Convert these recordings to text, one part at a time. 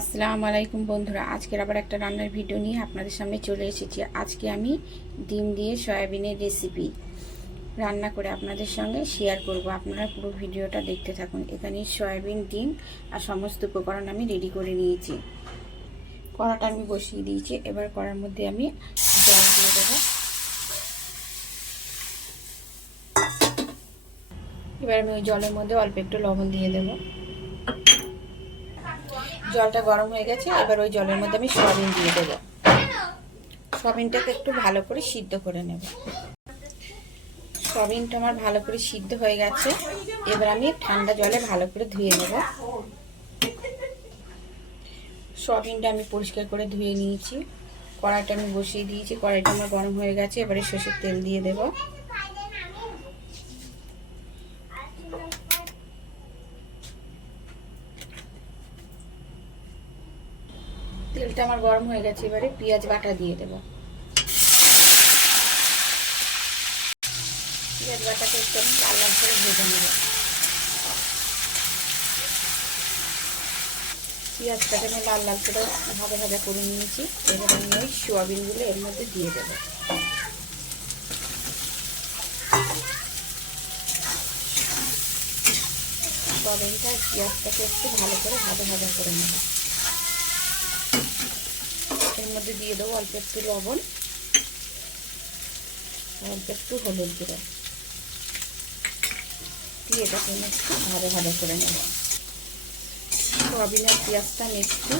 আসসালামু আলাইকুম বন্ধুরা, আজকের আবার একটা রান্নার ভিডিও নিয়ে আপনাদের সামনে চলে এসেছি। আজকে আমি ডিম দিয়ে সয়াবিনের রেসিপি রান্না করে আপনাদের সঙ্গে শেয়ার করব। আপনারা পুরো ভিডিওটা দেখতে থাকুন। এখানে সয়াবিন, ডিম আর সমস্ত উপকরণ আমি রেডি করে নিয়েছি। কড়াটা আমি বসিয়ে দিয়েছি। এবার কড়ার মধ্যে আমি জল দিয়ে দেবো। এবার আমি ওই জলের মধ্যে অল্প একটু লবণ দিয়ে দেবো। জলটা গরম হয়ে গেছে। এবার ওই জলের মধ্যে আমি সয়াবিন দিয়ে দেবো। সয়াবিনটাকে একটু ভালো করে সিদ্ধ করে নেব। সয়াবিনটা আমার ভালো করে সিদ্ধ হয়ে গেছে। এবার আমি ঠান্ডা জলে ভালো করে ধুয়ে নেব। সয়াবিনটা আমি পরিষ্কার করে ধুয়ে নিয়েছি। কড়াইটা আমি বসিয়ে দিয়েছি। কড়াইটা আমার গরম হয়ে গেছে। এবারে সরষের তেল দিয়ে দেব। তেলটা আমার গরম হয়ে গেছে। এবারে পেঁয়াজ বাটা দিয়ে দেব। পেঁয়াজ বাটাকে একটু আমি লাল লাল করে ভেজে নেব। পেঁয়াজটাকে আমি লাল লাল করে ভাজা ভাজা করে নিয়েছি। এবার আমি ওই সোয়াবিনগুলো এর মধ্যে দিয়ে দেব। সয়াবিনটা পেঁয়াজটাকে একটু ভালো করে ভাজা ভাজা করে নেব। এর মধ্যে দিয়ে দেবো অল্প একটু লবণ, অল্প একটু হলুদ গুঁড়ো দিয়ে এটাকে আমি একটু ভাজা ভাজা করে নেব। সয়াবিন আর পেঁয়াজটা আমি একটু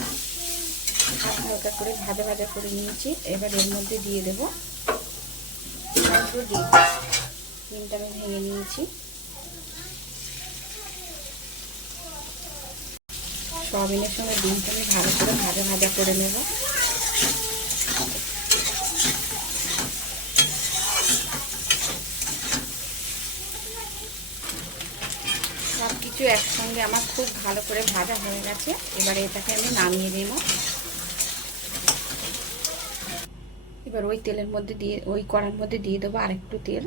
হালকা করে ভাজা ভাজা করে নিয়েছি। এবার এর মধ্যে দিয়ে দেবো ডিম। ডিমটা আমি ভেঙে নিয়েছি। সয়াবিনের সঙ্গে ডিমটা আমি ভালো করে ভাজা ভাজা করে নেব। সব কিছু একসঙ্গে আমার খুব ভালো করে ভাজা হয়ে গেছে। এবারে এটাকে আমি নামিয়ে দেব। এবার ওই তেলের মধ্যে দিয়ে ওই কড়ার মধ্যে দিয়ে দেবো আরেকটু তেল।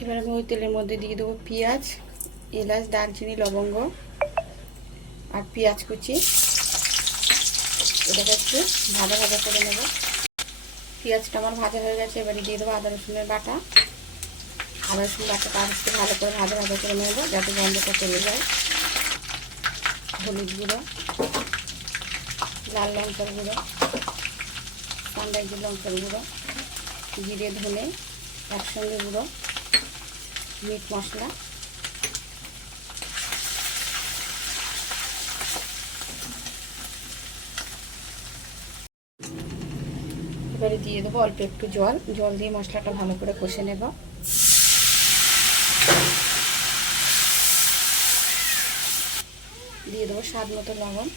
এবার আমি ওই তেলের মধ্যে দিয়ে দেবো পেঁয়াজ, এলাচ, দারচিনি, লবঙ্গ আর পেঁয়াজ কুচি। এটাকে একটু ভাজা ভাজা করে নেব। পেঁয়াজটা আমার ভাজা হয়ে গেছে। এবারে দিয়ে দেবো আদা রসুনের বাটা। আদা রসুন বাটাটা একটু ভালো করে ভাজা ভাজা করে নেব যাতে গন্ধটা চলে যায়। হলুদ গুঁড়ো, লাল লঙ্কার গুঁড়ো, সানরাইজ লঙ্কার গুঁড়ো, জিরে ধনে একসঙ্গে গুঁড়ো, মিট মশলা, এবারে দিয়ে দেবো অল্প একটু জল। জল দিয়ে মশলাটা ভালো করে কষে নেব। দিয়ে দেবো স্বাদ মতো লবণ।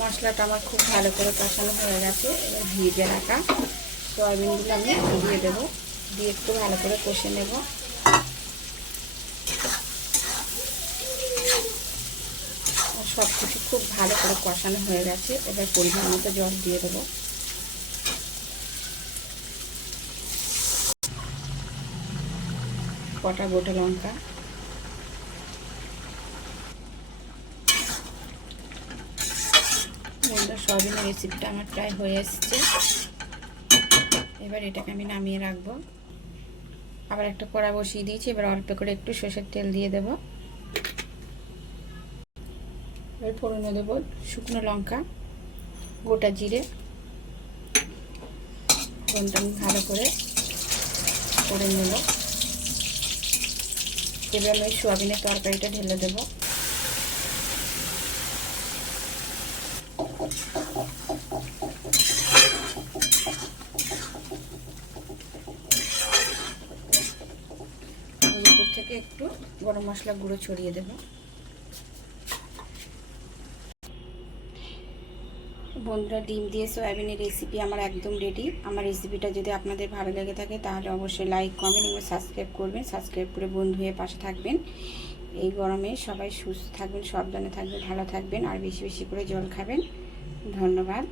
মশলাটা আমার খুব ভালো করে কষানো হয়ে গেছে। এবার ভেজে রাখা সয়াবিনগুলো আমি দিয়ে দেবো। দিয়ে একটু ভালো করে কষে নেব। আর সব কিছু খুব ভালো করে কষানো হয়ে গেছে। এবার পরিমাণ মতো জল দিয়ে দেবো। কটা গোটা লঙ্কা, সয়াবিনের রেসিপিটা আমার প্রায় হয়ে এসছে। এবার এটাকে আমি নামিয়ে রাখবো। আবার একটা কড়া বসিয়ে দিয়েছি। এবার অল্প করে একটু সরষের তেল দিয়ে দেব। এবার ফোড়নে দেবো শুকনো লঙ্কা, গোটা জিরে। ফোড়নটা আমি ভালো করে করে নেব। এবার আমি সোয়াবিনের তরকারিটা ঢেলে দেবো। উপর থেকে একটু গরম মশলা গুঁড়ো ছড়িয়ে দেব। বন্ধুরা, ডিম দিয়ে সয়াবিনের রেসিপি আমার একদম রেডি। আমার রেসিপিটা যদি আপনাদের ভালো লেগে থাকে তাহলে অবশ্যই লাইক, কমেন্ট এবং সাবস্ক্রাইব করবেন। সাবস্ক্রাইব করে বন্ধু হয়ে পাশে থাকবেন। এই গরমে সবাই সুস্থ থাকবেন, সাবধানে থাকবেন, ভালো থাকবেন আর বেশি বেশি করে জল খাবেন। ধন্যবাদ।